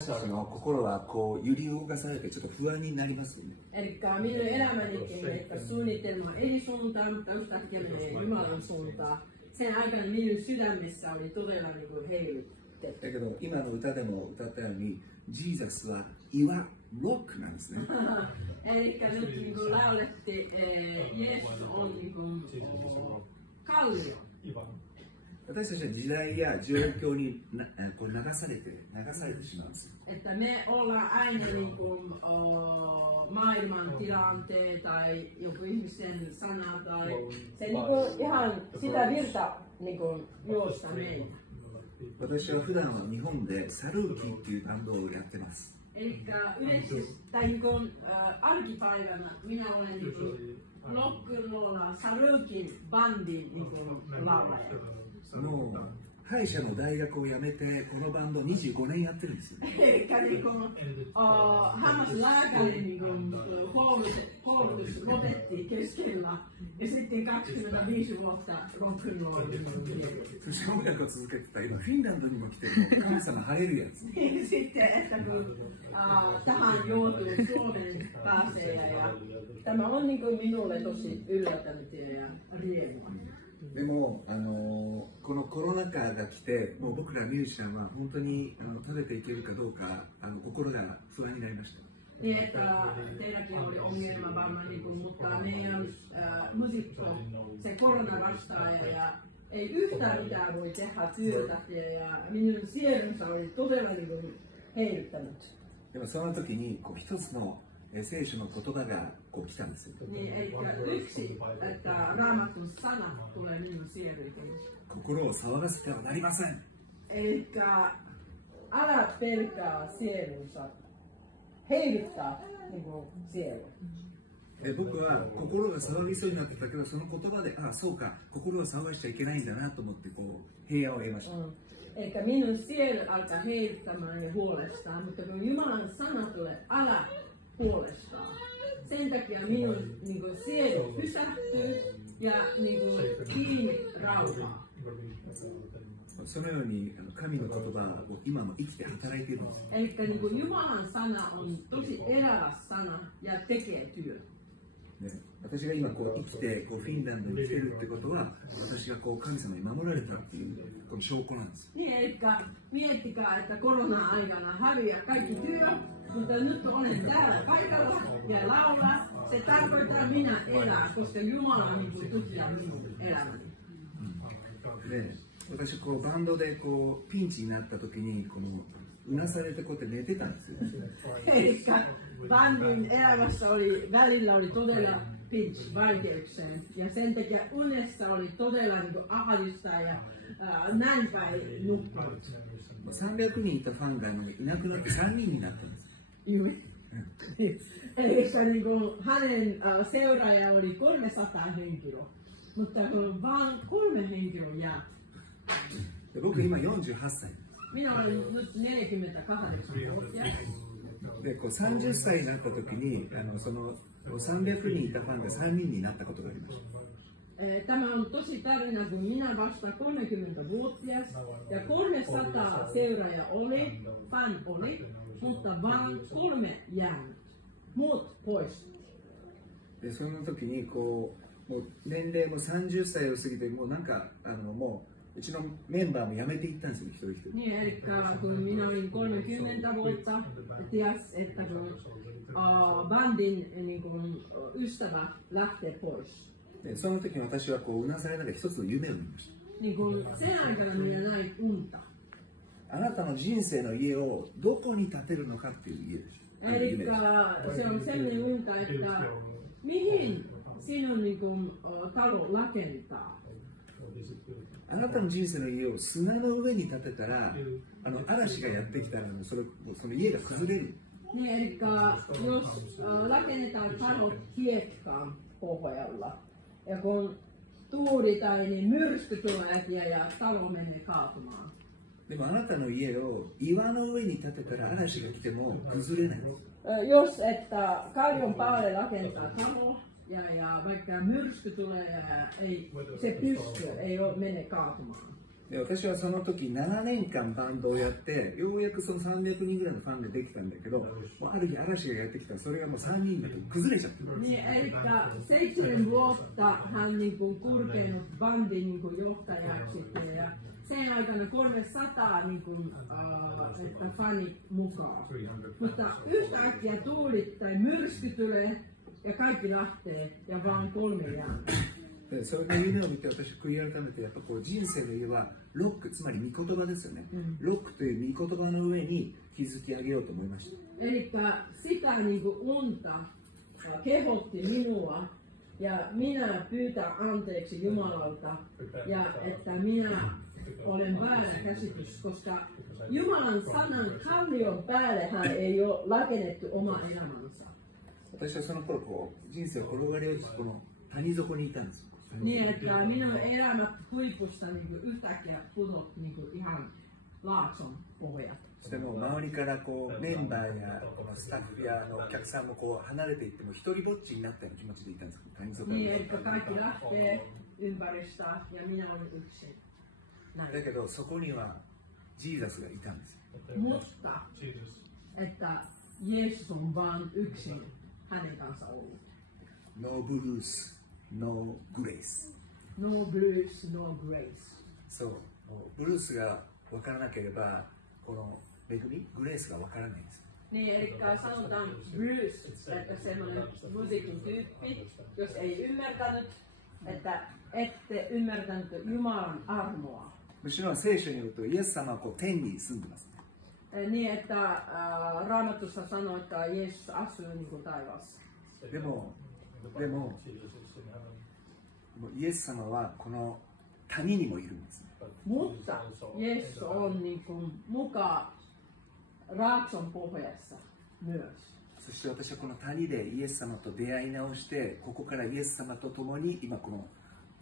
の心はこう揺り動かされてちょっと不安になりますよね。Eli minun elämänikin, että suunnitelma eri suuntaan, mutta yhtäkkiä menee Jumalan suuntaan. Sen aikana minun sydämessä oli todella niin kuin heilutettu. だけど今の歌でも歌ったように、ジーザスは岩、ロックなんですね。Eli nyt niin kuin laulettiin, Jeesus on niin kuin kallio. 私たちは時代や状況にこう流されてしまうんですよ。Että me ollaan aina niin kuin, maailman tilanteen tai joku ihmisen sana tai se niin kuin, ihan sitä virta niin kuin, juosta meitä. 私は普段は日本でサルーキっていうバンドをやってます。Eli yleisesti tai niin kuin, arkipäivänä minä olen niin kuin, rock'n'rolla Sarukin bandin niin kuin, laulaja. もう歯医者の大学を辞めてこのバンド25年やってるんですよ。Eli niin kuin, hammaslääkäri niin kuin, koulutus lopetti keskellä ja sitten 25 vuotta rock'n'rolla. そして音楽を続けてた今フィンランドにも来ても神様晴れるやつ。Sitten, että kun tähän joutuu Suomen pääsee ja tämä on niin kuin minulle tosi yllättänyt ja riemua. でもこのコロナ禍が来て、もう僕らミュージシャンは本当に食べていけるかどうか心が不安になりました。Niin, että teilläkin oli ongelma varmaan, niin kuin, mutta meidän musiikko, se koronavastaaja ja ei yhtään mitään voi tehdä työtä ja minun sielunsa oli todella niin kuin heiluttänyt. でもその時にこう一つの聖書の言葉がこう来たんですよ。Niin, eli yksi, että Raamatun sana tulee minun sieluun. 心を騒がせてはなりません。 Eli älä pelkää sielunsa, heiluttaa niin kuin sielu. 僕は心が騒ぎそうになってたけど、その言葉で、ああそうか、心を騒がしちゃいけないんだなと思ってこう平安を得ました。Eli minun sielu alkaa heiluttamaan ja huolestaan, mutta kun Jumalan sana tulee, älä huolestaan. Sen takia minun niin kuin, sielu pysähtyy ja niin kuin, kiinni rauhaa. そのように神の言葉を今も生きて働いているんです。 Eli niin kuin, Jumalan sana on tosi elävä sana ja tekee työ. 私が今こう生きてこうフィンランドに来てるってことは、私がこう神様に守られたっていうこの証拠なんです。 Niin, eli miettikää, että korona-aikana häviää kaikki työ, mutta nyt olen täällä paikalla ja laulaa. Se tarkoittaa minä elää, koska Jumala niin kuin tutkia minun elämäni. で、私こうバンドでこうピンチになった時にこのうなされてこうやって寝てたんですよ。 Eli bandin elämässä välillä oli todella pitch vaikeukseen ja sen takia unessa oli todella niin kuin ahdistusta ja näin päin nukkunut. 300人いたファンがいなくなって3人になったんです。 Eli niin kuin hänen seuraaja oli 300 henkilöä, mutta vain 3 henkilöä jää. 僕今48歳。 Minä olin nyt 48-vuotias. でこう30歳になった時にその300人いたファンが3人になったことがありました。 Tämä on tosi tarina, kun minä vasta 30-vuotias ja 300 seuraajaa oli, fan oli, mutta vain 3 jäänyt. Muut poistettiin. でその時にこうもう年齢も30歳を過ぎてもうなんかもううちのメンバーも辞めていったんですよ、一人一人。 Niin, eli kun minä olin 30 vuotta, ties, että kun bandin niin kun, ystävä lähtee pois. でその時に私はこううなされながら一つの夢を見ました。 Niin kun sen aikana minä näin unta. あなたの人生の家をどこに建てるのかっていう家です。Eli se on sellainen unta, että mihin sinun niin kun, talo rakentaa. あなたの人生の家を砂の上に建てたら、嵐がやってきたらその家が崩れる。 Niin, eli jos rakennetaan talo hiekkaan pohjalla ja kun tuuli tai niin myrsky tulee ja talo menee kaatumaan. でもあなたの家を岩の上に建てたら嵐が来ても崩れない。 Jos että kallion päälle rakentaa talo ja vaikka myrsky tulee ei se pysty, ei mene kaatumaan. で私はその時7年間バンドをやって、ようやくその300人ぐらいのファンができたんだけど、もうある日嵐がやってきたらそれがもう3人だと崩れちゃってる。 Niin, eli 7 vuotta hän niin kuin kulkenut bandin niin kuin johtajaksi ja sen aikana 300 niin kuin, että fanit mukaan. Mutta yhtäkkiä tuulit tai myrsky tulee ja kaikki lähtee ja vaan 3 jää. でそれの夢を見て私悔い改めてやっぱこう人生の家はロック、つまり御言葉ですよね、ロックという御言葉の上に築き上げようと思いました。 Eli sitä niin kuin unta kehotti minua ja minä pyytän anteeksi Jumalalta ja että minä olen väärä käsitys, koska Jumalan sanan kallion päälle hän ei ole rakennettu oma elämänsä. 私はその頃こう人生を転がり落ちこの谷底にいたんです。 Niin, että minun elämät huipusta niin yhtäkkiä putotti niin ihan laakson pohjat. でも周りからこうメンバーやこのスタッフやお客さんもこう離れていっても一人ぼっちになったような気持ちでいたんです。谷底に。 Niin, että kaikki lähtee ympäristä ja minä olen yksin. Näin. だけどそこにはジーザスがいたんです。 Mutta että Jeesus on vaan yksin hänen kanssa ollut. No blues, no grace. No blues, no grace. そう、ブルースが分からなければこの恵み、グレースが分からないんです。 Niin, eli sanotaan blues, että semmoinen musiikin tyyppi, jos ei ymmärtänyt, että ette ymmärtänyt Jumalan armoa. むしろ聖書によるとイエス様はこう天に住んでます。 Niin, että Raamatussa sanoo, että Jeesus asuu niin kuin taivaassa. でもイエス様はこの谷にもいるんです。 Mutta Jeesus on niin kuin mukaan Raakson pohjassa myös. そして私はこの谷でイエス様と出会い直して、ここからイエス様と共に今この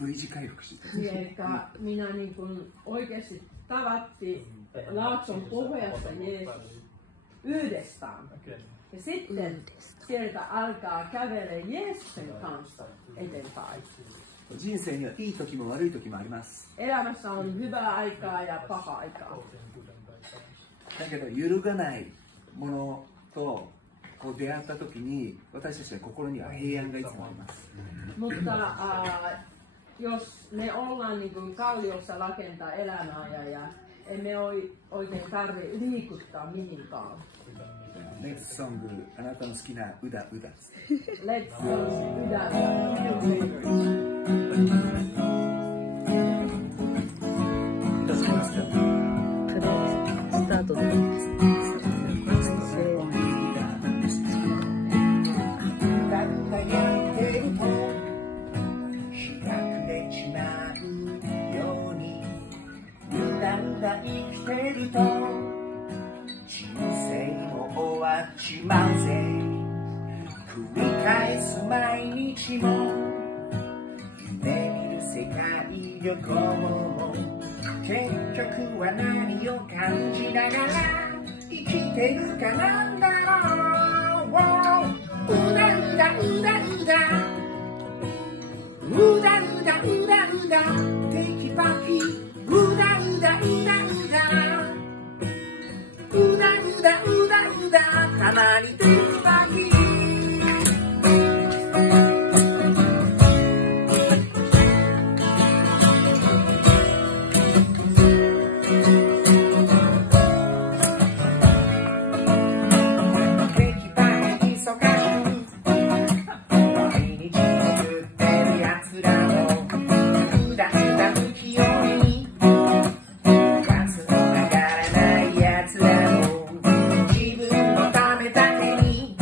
V 字回復しています。 Eli minä niin kuin oikeasti tavattiin Laakson pohjassa Jeesus yhdestään. Ja sitten sieltä alkaa kävellä Jeesuksen kanssa eteenpäin. 人生にはいい時も悪い時もあります。 Elämässä on hyvää aikaa ja paha aikaa. だけど揺るがないものとこう出会った時に私たちの心には平安がいつもあります。 Mutta jos me ollaan niin kuin kalliossa rakentaa elämää ja emme oikein tarvitse liikuttaa mihinkään. Let's song あなたの好きなうだうだ。 Let's song うだうだ。どうしますか？プレイスタートです。生きてると人生も終わっちまうぜ。繰り返す毎日も夢見る世界旅行も結局は何を感じながら生きてるかなんだろう。うだうだうだうだうだうだうだうだテキパキうだうだうだうだうだうだうだうだたまにテキパキ自分のためだけに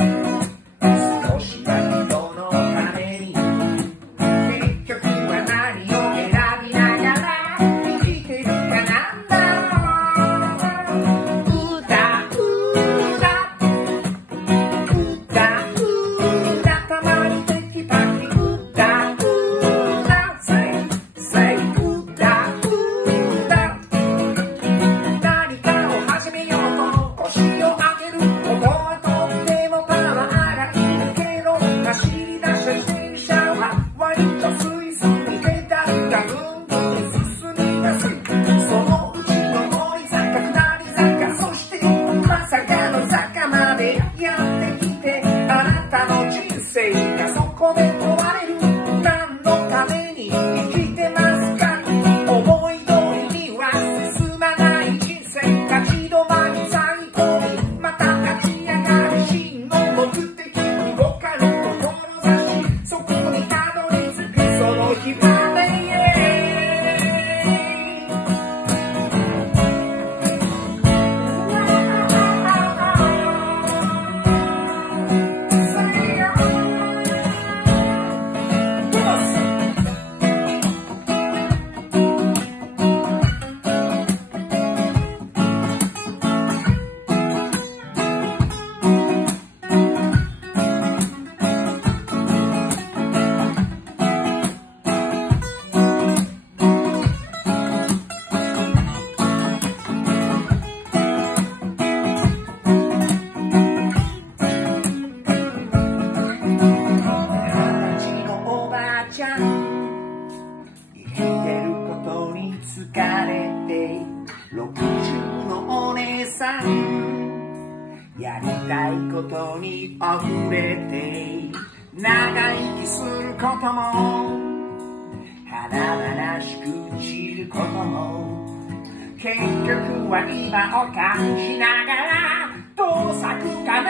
やりたいことに溢れて長生きすることも華々しく散ることも結局は今を感じながらどう咲くか